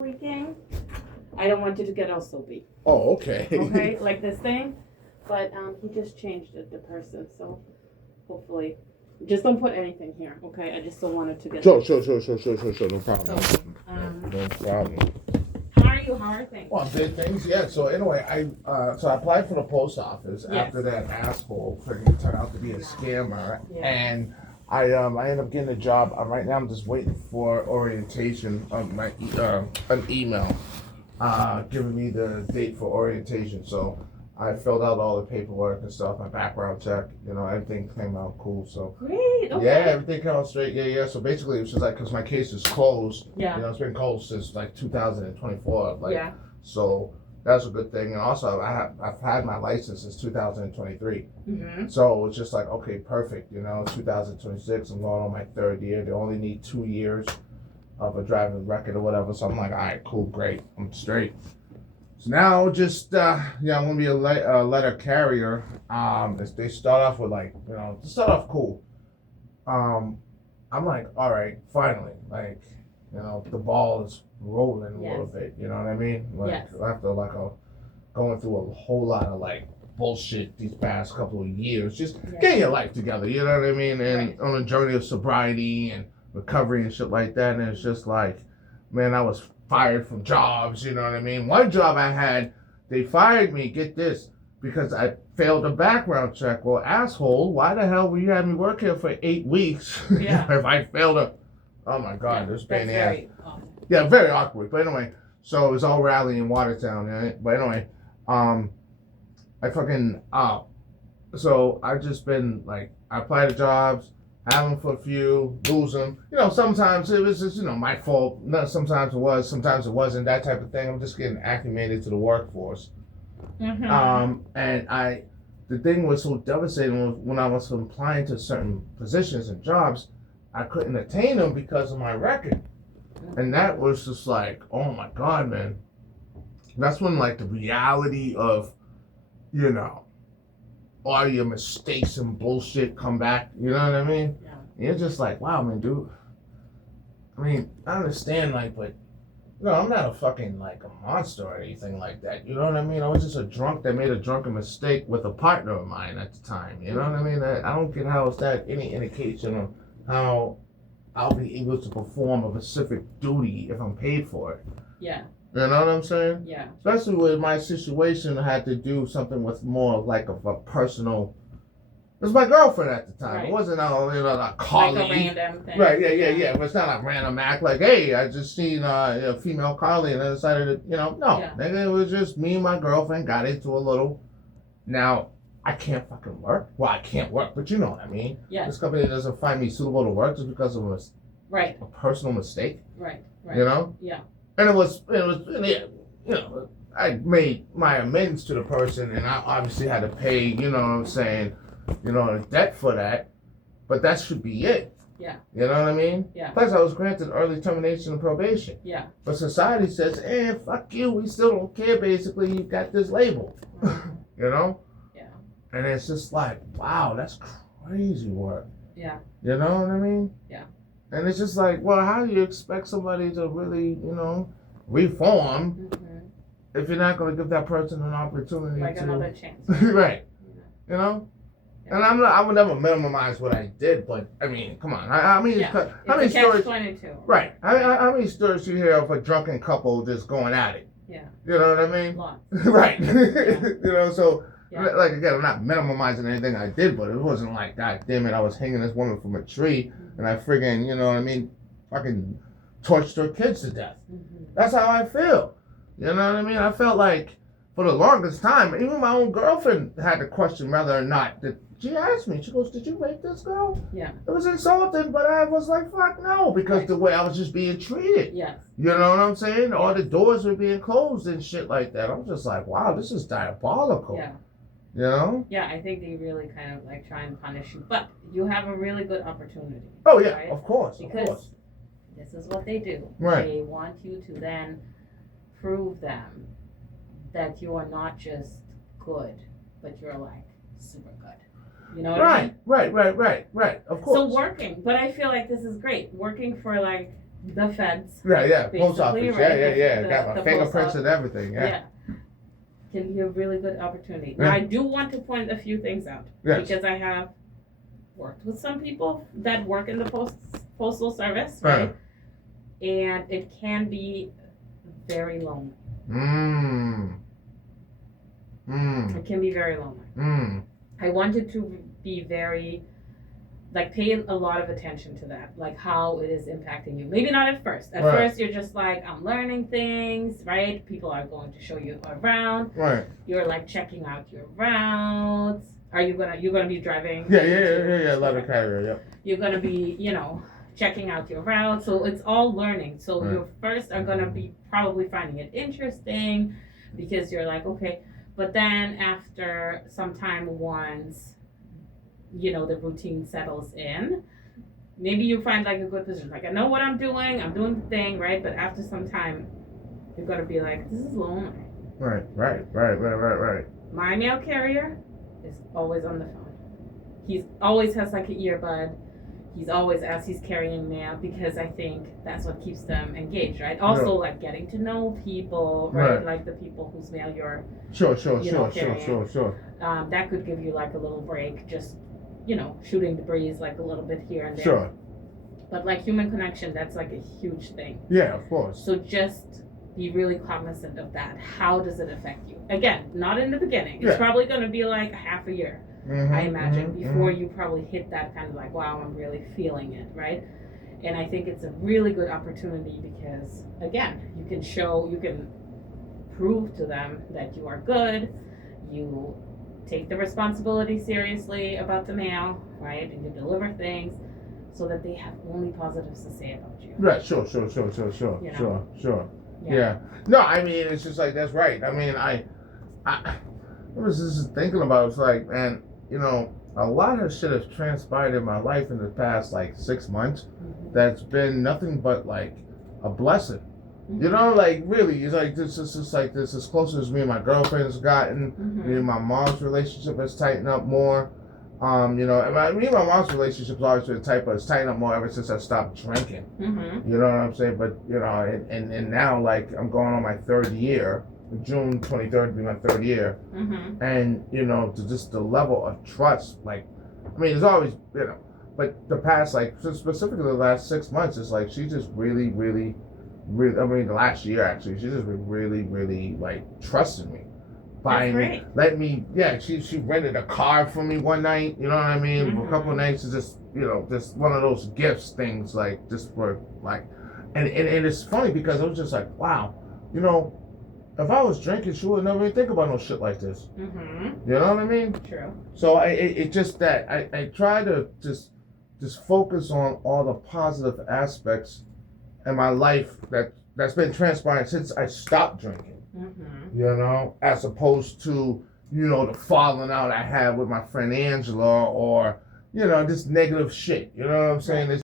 Weekend. I don't want you to get all soapy. Oh, okay. Okay, like this thing. But he just changed it, the person. So hopefully, just don't put anything here. Okay, I just don't want it to get. Sure. No problem. So, No problem. how are you? How are things? Well, big things, yeah. So anyway, I applied for the post office Yes. after that asshole freaking turned out to be a scammer, Yeah. and I ended up getting a job. Right now, I'm just waiting for orientation of my an email, giving me the date for orientation. So I filled out all the paperwork and stuff, my background check. Everything came out cool. So Great. Okay. yeah, everything came out straight. Yeah. So basically, it was just like because my case is closed. Yeah. It's been closed since like 2024. Yeah. So that's a good thing. And also, I've had my license since 2023. Mhm. So it's just like, okay, perfect. 2026, I'm going on my third year. They only need 2 years of a driving record or whatever. So I'm like, all right, cool, great. I'm straight. So now just, I'm going to be a letter carrier. They start off with to start off cool. I'm like, all right, finally, the ball is rolling a little bit. You know what I mean? Yes. After going through a whole lot of bullshit these past couple of years, just getting your life together. You know what I mean? And Right. on a journey of sobriety and recovery and shit like that. And it's just like, man, I was fired from jobs. You know what I mean? One job I had, they fired me. Get this. Because I failed a background check. Well, asshole, why the hell would you have me work here for 8 weeks Yeah. if I failed a... Oh my God, this pain in the ass. Very awesome. Yeah, very awkward. But anyway, so it was all rally in Watertown, right? But anyway, I fucking, so I've just been I apply to jobs, have them for a few, lose them. Sometimes it was just, my fault. No, sometimes it was, sometimes it wasn't, that type of thing. I'm just getting acclimated to the workforce. Mhm. And the thing was so devastating was when I was applying to certain positions and jobs, I couldn't attain them because of my record. And that was just like, oh my God, man. That's when the reality of, all your mistakes and bullshit come back. You know what I mean? Yeah. And you're just like, wow, man, dude. I mean, I understand, but no, I'm not a fucking a monster or anything like that. You know what I mean? I was just a drunk that made a drunken mistake with a partner of mine at the time. You know what I mean? I don't get how is that any indication of how I'll be able to perform a specific duty if I'm paid for it. Yeah. You know what I'm saying? Yeah. Especially with my situation, I had to do something with more of a personal. It was my girlfriend at the time. Right. It wasn't a colleague. Like a random thing. Right, yeah. But it's not a random act like, hey, I just seen a female colleague and I decided to, no. Yeah. Nigga, it was just me and my girlfriend got into a little. Now, I can't fucking work. Well, I can't work, but you know what I mean. Yeah. This company doesn't find me suitable to work just because of Right. a personal mistake. Right. You know? Yeah. And it was, I made my amends to the person and I obviously had to pay, you know what I'm saying, a debt for that. But that should be it. Yeah. You know what I mean? Yeah. Plus, I was granted early termination of probation. Yeah. But society says, fuck you. We still don't care, basically. You got this label. You know? Yeah. And it's just like, wow, that's crazy work. Yeah. You know what I mean? Yeah. And it's just like, well, how do you expect somebody to really, reform if you're not going to give that person an opportunity Like to... another chance. Right. Yeah. You know? Yeah. And I would never minimize what I did, but I mean, come on. How many It's a stories? catch-22. Right. How many stories you hear of a drunken couple just going at it? Yeah. You know what I mean? Lots. Right. Yeah. So Yeah. like again, I'm not minimizing anything I did, but it wasn't like, God damn it, I was hanging this woman from a tree and I friggin', you know what I mean, fucking torched her kids to death. Mhm. That's how I feel. You know what I mean? I felt like for the longest time, even my own girlfriend had to question whether or not that. She asked me, she goes, did you rape this girl? Yeah. It was insulting, but I was like, fuck no, because the way I was just being treated. Yes. You know what I'm saying? All the doors were being closed and shit like that. I'm just like, wow, this is diabolical. Yeah. You know? Yeah, I think they really kind of try and punish you. But you have a really good opportunity. Oh, yeah, right? of course. Because this is what they do. Right. They want you to then prove them that you are not just good, but you're super good. You know what I mean? Right. Of course. So working, but I feel like this is great. Working for the feds. Yeah, post Basically, office. right, Yeah. the- Got my the fingerprints post and everything. Yeah. Can be a really good opportunity. Yeah. Now, I do want to point a few things out Yes. because I have worked with some people that work in the postal service, right? And it can be very lonely. It can be very lonely. I wanted to be very, like, pay a lot of attention to that, like how it is impacting you. Maybe not at first. At Right. first, you're just like, I'm learning things, right? People are going to show you around. Right. You're like checking out your routes. Are you you're gonna be driving? Yeah. Letter carrier. Yep. You're gonna be, checking out your route. So it's all learning. So Right. you first are gonna be probably finding it interesting because you're like, okay. But then after some time, once the routine settles in, maybe you find like a good position. Like, I know what I'm doing the thing, right? But after some time, you're gonna be like, this is lonely. Right. My mail carrier is always on the phone. He's always has like an earbud. He's always as he's carrying mail because I think that's what keeps them engaged, right? Also, like getting to know people, right? Like the people whose mail you're Sure. that could give you like a little break, just shooting the breeze like a little bit here and there. Sure. But like human connection, that's like a huge thing. Yeah, of course. So just be really cognizant of that. How does it affect you? Again, not in the beginning. It's probably going to be like half a year, I imagine, before you probably hit that kind of like, wow, I'm really feeling it, right? And I think it's a really good opportunity because, again, you can prove to them that you are good. You take the responsibility seriously about the mail, right? And you deliver things so that they have only positives to say about you. Right, sure. Yeah. No, I mean, it's just like, that's right. I mean, I was just thinking about, it's like, man, a lot of shit has transpired in my life in the past, like, 6 months that's been nothing but, like, a blessing. Like, really, it's like, this is just like, this as close as me and my girlfriend has gotten. Me and my mom's relationship has tightened up more. And me and my mom's relationship's always been tight, but it's tightened up more ever since I stopped drinking. You know what I'm saying? But, and now, like, I'm going on my third year. June 23rd will be my third year. And, just the level of trust, like, I mean, it's always, but the past, like, specifically the last 6 months, it's like, she just really, I mean, the last year, actually, she's just been really, like, trusting me. Buying me, let me, she rented a car for me one night, you know what I mean? For a couple of nights, it's just, just one of those gifts things, like, just for, like, and it's funny because I was just like, wow, if I was drinking, she would never even think about no shit like this. You know what I mean? True. So it just that, I try to just focus on all the positive aspects in my life that's been transpiring since I stopped drinking. As opposed to, the falling out I had with my friend Angela or, just negative shit. You know what I'm saying?